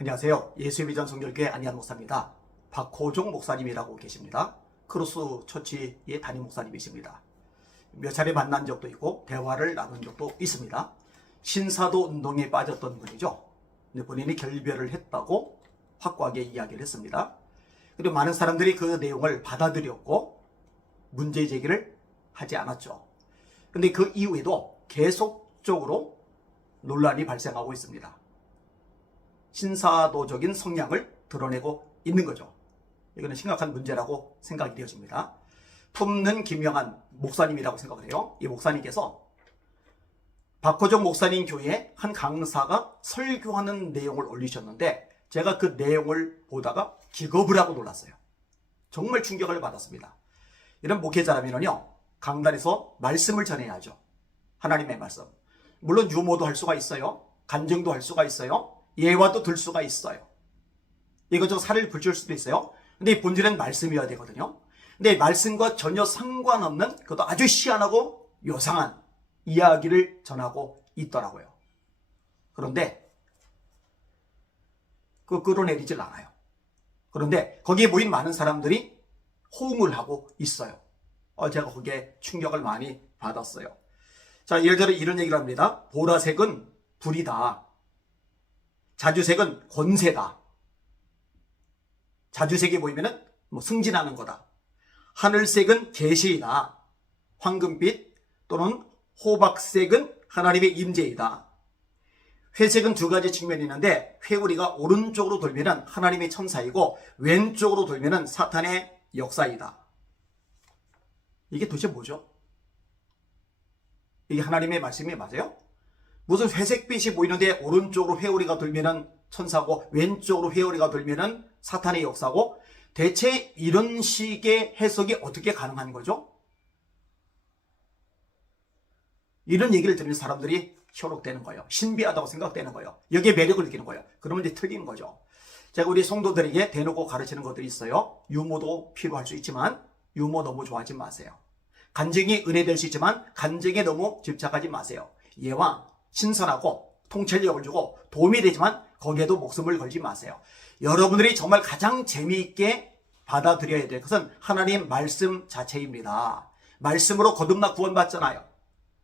안녕하세요. 예수의비전 성결교회 안희한 목사입니다. 박호종 목사님이라고 계십니다. 크로스 처치의 담임 목사님이십니다. 몇 차례 만난 적도 있고 대화를 나눈 적도 있습니다. 신사도 운동에 빠졌던 분이죠. 근데 본인이 결별을 했다고 확고하게 이야기를 했습니다. 그리고 많은 사람들이 그 내용을 받아들였고 문제 제기를 하지 않았죠. 근데 그 이후에도 계속적으로 논란이 발생하고 있습니다. 신사도적인 성향을 드러내고 있는 거죠. 이거는 심각한 문제라고 생각이 되어집니다. 품는 김영한 목사님이라고 생각을 해요. 이 목사님께서 박호종 목사님 교회에 한 강사가 설교하는 내용을 올리셨는데 제가 그 내용을 보다가 기겁을 하고 놀랐어요. 정말 충격을 받았습니다. 이런 목회자라면요, 강단에서 말씀을 전해야죠. 하나님의 말씀. 물론 유머도 할 수가 있어요. 간증도 할 수가 있어요. 예화도 들 수가 있어요. 이것저것 살을 붙일 수도 있어요. 근데 본질은 말씀이어야 되거든요. 근데 말씀과 전혀 상관없는 그것도 아주 희한하고 요상한 이야기를 전하고 있더라고요. 그런데 그거 끌어내리질 않아요. 그런데 거기에 모인 많은 사람들이 호응을 하고 있어요. 제가 거기에 충격을 많이 받았어요. 자, 예를 들어 이런 얘기를 합니다. 보라색은 불이다. 자주색은 권세다. 자주색이 보이면은 승진하는 거다. 하늘색은 계시이다. 황금빛 또는 호박색은 하나님의 임재이다. 회색은 두 가지 측면이 있는데 회오리가 오른쪽으로 돌면은 하나님의 천사이고 왼쪽으로 돌면은 사탄의 역사이다. 이게 도대체 뭐죠? 이게 하나님의 말씀이 맞아요? 무슨 회색빛이 보이는데 오른쪽으로 회오리가 돌면은 천사고 왼쪽으로 회오리가 돌면은 사탄의 역사고, 대체 이런 식의 해석이 어떻게 가능한 거죠? 이런 얘기를 들으면 사람들이 현혹되는 거예요. 신비하다고 생각되는 거예요. 여기에 매력을 느끼는 거예요. 그러면 이제 틀리는 거죠. 제가 우리 성도들에게 대놓고 가르치는 것들이 있어요. 유머도 필요할 수 있지만 유머 너무 좋아하지 마세요. 간증이 은혜될 수 있지만 간증에 너무 집착하지 마세요. 예와 신선하고 통찰력을 주고 도움이 되지만 거기에도 목숨을 걸지 마세요. 여러분들이 정말 가장 재미있게 받아들여야 될 것은 하나님 말씀 자체입니다. 말씀으로 거듭나 구원받잖아요.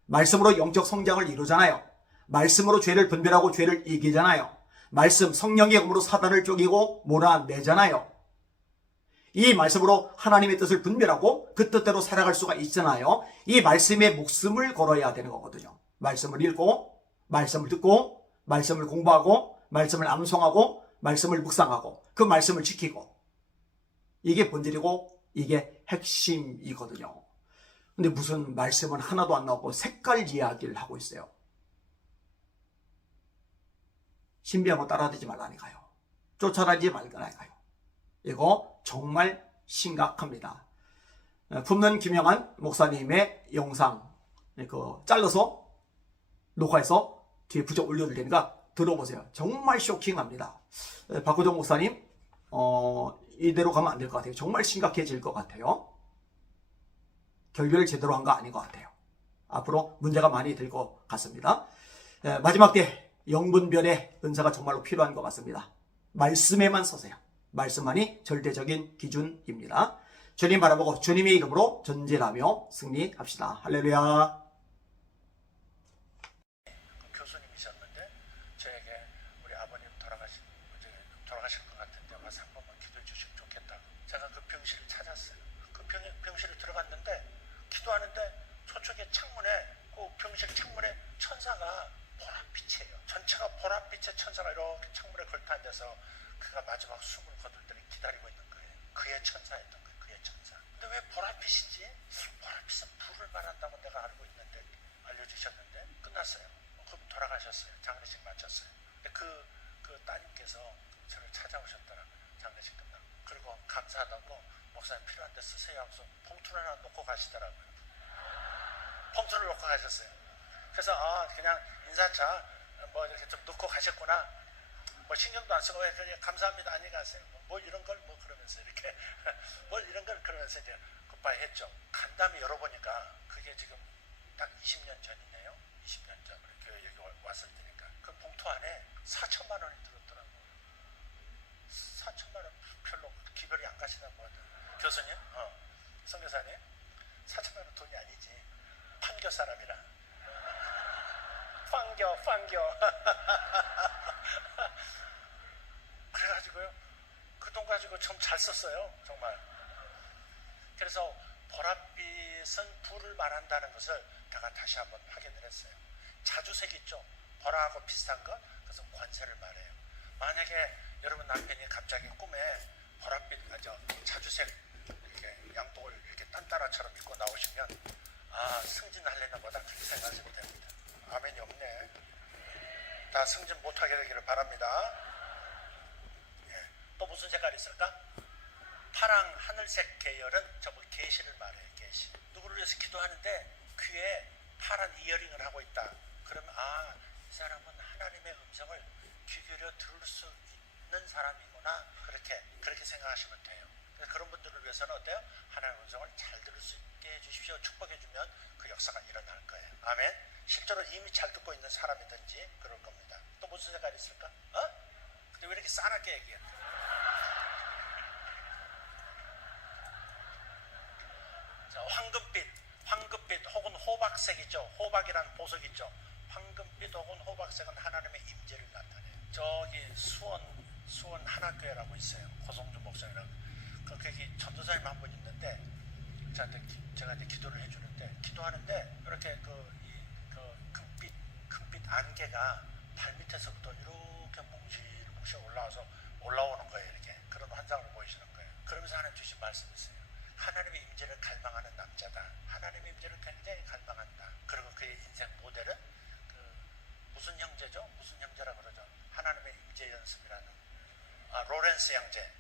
말씀으로 영적 성장을 이루잖아요. 말씀으로 죄를 분별하고 죄를 이기잖아요. 말씀, 성령의 검으로 사단을 쪼개고 몰아내잖아요. 이 말씀으로 하나님의 뜻을 분별하고 그 뜻대로 살아갈 수가 있잖아요. 이 말씀에 목숨을 걸어야 되는 거거든요. 말씀을 읽고 말씀을 듣고 말씀을 공부하고 말씀을 암송하고 말씀을 묵상하고 그 말씀을 지키고, 이게 본질이고 이게 핵심이거든요. 근데 무슨 말씀은 하나도 안 나오고 색깔 이야기를 하고 있어요. 신비한 거 따라하지 말라니까요. 쫓아다니지 말라니까요. 이거 정말 심각합니다. 품는 김영한 목사님의 영상 잘라서 녹화해서 뒤에 붙여 올려줄 테니까 들어보세요. 정말 쇼킹합니다. 박호종 목사님 이대로 가면 안 될 것 같아요. 정말 심각해질 것 같아요. 결별을 제대로 한 거 아닌 것 같아요. 앞으로 문제가 많이 될 것 같습니다. 마지막 때 영분별의 은사가 정말로 필요한 것 같습니다. 말씀에만 서세요. 말씀만이 절대적인 기준입니다. 주님 바라보고 주님의 이름으로 전진하며 승리합시다. 할렐루야. 교수님이셨는데 저에게 우리 아버님 돌아가실 것 같은데 와서 한 번만 기도해 주시면 좋겠다고. 제가 그 병실을 찾았어요. 그 병실에 들어갔는데 기도하는데 저쪽에 창문에, 그 병실 창문에 천사가 보랏빛이에요. 전체가 보랏빛의 천사가 이렇게 창문에 걸터 앉아서 그가 마지막 숨을 거둘 때를 기다리고 있는 거예요. 그의 천사였던 거예요. 그의 천사. 근데 왜 보랏빛이지? 보랏빛은 불을 말한다고 내가 알고 있는데 알려주셨는데 끝났어요. 그럼 돌아가셨어요. 장례식 마쳤어요. 근데 그 따님께서 저를 찾아오셨더라고요. 장례식 끝나고. 그리고 감사하다고 목사님 필요한데 쓰세요 하고서 봉투를 하나 놓고 가시더라고요. 봉투를 놓고 가셨어요. 그래서 그냥 인사차 이렇게 좀 놓고 가셨구나. 신경도 안 쓰고 그냥 감사합니다 안녕히 가세요. 뭐 이런 걸 그러면서 이렇게 뭘 이런 걸 그러면서 이제 굿바이 했죠. 간 다음에 열어보니까 그게 지금 딱 20년 전이네요. 20년 전 교회 여기 왔을 때니까 그 봉투 안에 4천만 원이 들었더라고요. 교수님, 선교사님, 4천만 원 돈이 아니지. 판교 사람이라. 판교. 그래가지고요, 그 돈 가지고 참 잘 썼어요, 정말. 그래서 보랏빛은 불을 말한다는 것을 내가 다시 한번 확인을 했어요. 자주색 있죠? 보라하고 비슷한 것? 그래서 권세를 말해요. 만약에 여러분 남편이 갑자기 꿈에 보랏빛, 자주색 이렇게 양복을 이렇게 딴따라처럼 입고 나오시면 승진하려나 보다 그렇게 생각하시면 됩니다. 아멘이 없네. 다 승진 못하게 되기를 바랍니다. 예. 또 무슨 색깔이 있을까? 파랑 하늘색 계열은 전부 계시를 말해요. 계시. 누구를 위해서 기도하는데 귀에 파란 이어링을 하고 있다. 그러면 이 사람은 하나님의 음성을 귀 기울여 들을 수 있는 사람이구나. 그렇게 생각하시면 돼요. 그래서 그런 분들을 위해서는 어때요? 하나님의 음성을 잘 들을 수 있게 해주십시오. 축복해주면 그 역사가 일어날 거예요. 아멘. 실제로 이미 잘 듣고 있는 사람이든지 그럴 겁니다. 또 무슨 색깔이 있을까? 근데 왜 이렇게 싸납게 얘기해? 자, 황금빛 혹은 호박색이죠. 호박이라는 보석 있죠. 황금빛 혹은 호박색은 하나님의 임재를 나타내요. 저기 수원 하나교회라고 있어요. 고성준 목사님이라고. 거기 전도사님 한 분 있는데 제가 이제 기도를 해주는데 기도하는데 이렇게 금빛 안개가 발밑에서부터 이렇게 뭉실 올라오는 거예요. 이렇게 그런 환상을 보이시는 거예요. 그러면서 하나님 주신 말씀이 있어요. 하나님의 임재를 갈망하는 남자다. 하나님의 임재를 굉장히 갈망한다. 그리고 그의 인생 모델은 무슨 형제죠? 무슨 형제라 그러죠? 하나님의 임재 연습이라는 로렌스 형제.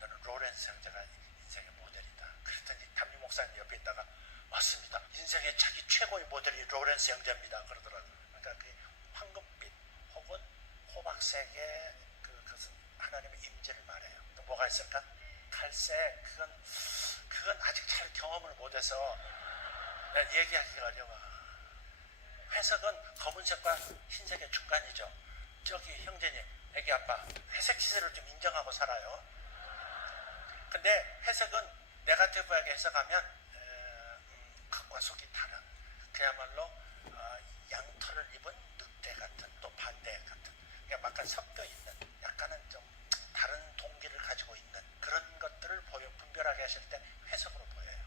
너는 로렌스 형제가 인생의 모델이다. 그랬더니 담임 목사님 옆에 있다가 맞습니다. 인생의 자기 최고의 모델이 로렌스 형제입니다. 그러더라고요. 그러니까 그 황금빛 혹은 호박색의 그것은 하나님의 임재를 말해요. 또 뭐가 있을까? 갈색. 그건 아직 잘 경험을 못해서 얘기하기가 어려워. 회색은 검은색과 흰색의 중간이죠. 저기 형제님, 애기 아빠 회색 시세를 좀 인정하고 살아요. 근데 해석은 네거티브하게 해석하면 겉과 속이 다른, 그야말로 양털을 입은 늑대 같은, 또 반대 같은, 그러니까 약간 섞여 있는, 약간은 좀 다른 동기를 가지고 있는 그런 것들을 분별하게 하실 때 회색으로 보여요.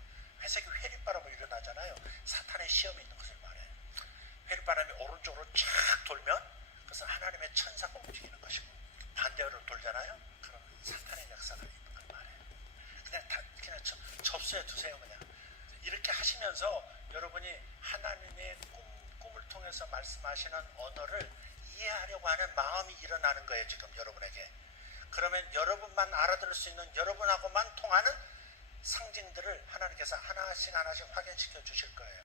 회색이 회립바람으로 일어나잖아요. 사탄의 시험이 있는 것을 말해요. 회립바람이 오른쪽으로 쫙 돌면 그것은 하나님의 천사가 움직이는 것이고, 반대로 돌잖아요. 그럼 사탄의 역사가 있는 걸 말해요. 그냥 접수해 두세요. 그냥 이렇게 하시면서 여러분이 하나님의 꿈을 통해서 말씀하시는 언어를 이해하려고 하는 마음이 일어나는 거예요. 지금 여러분에게. 그러면 여러분만 알아들을 수 있는, 여러분하고만 통하는 상징들을 하나님께서 하나씩 확인시켜 주실 거예요.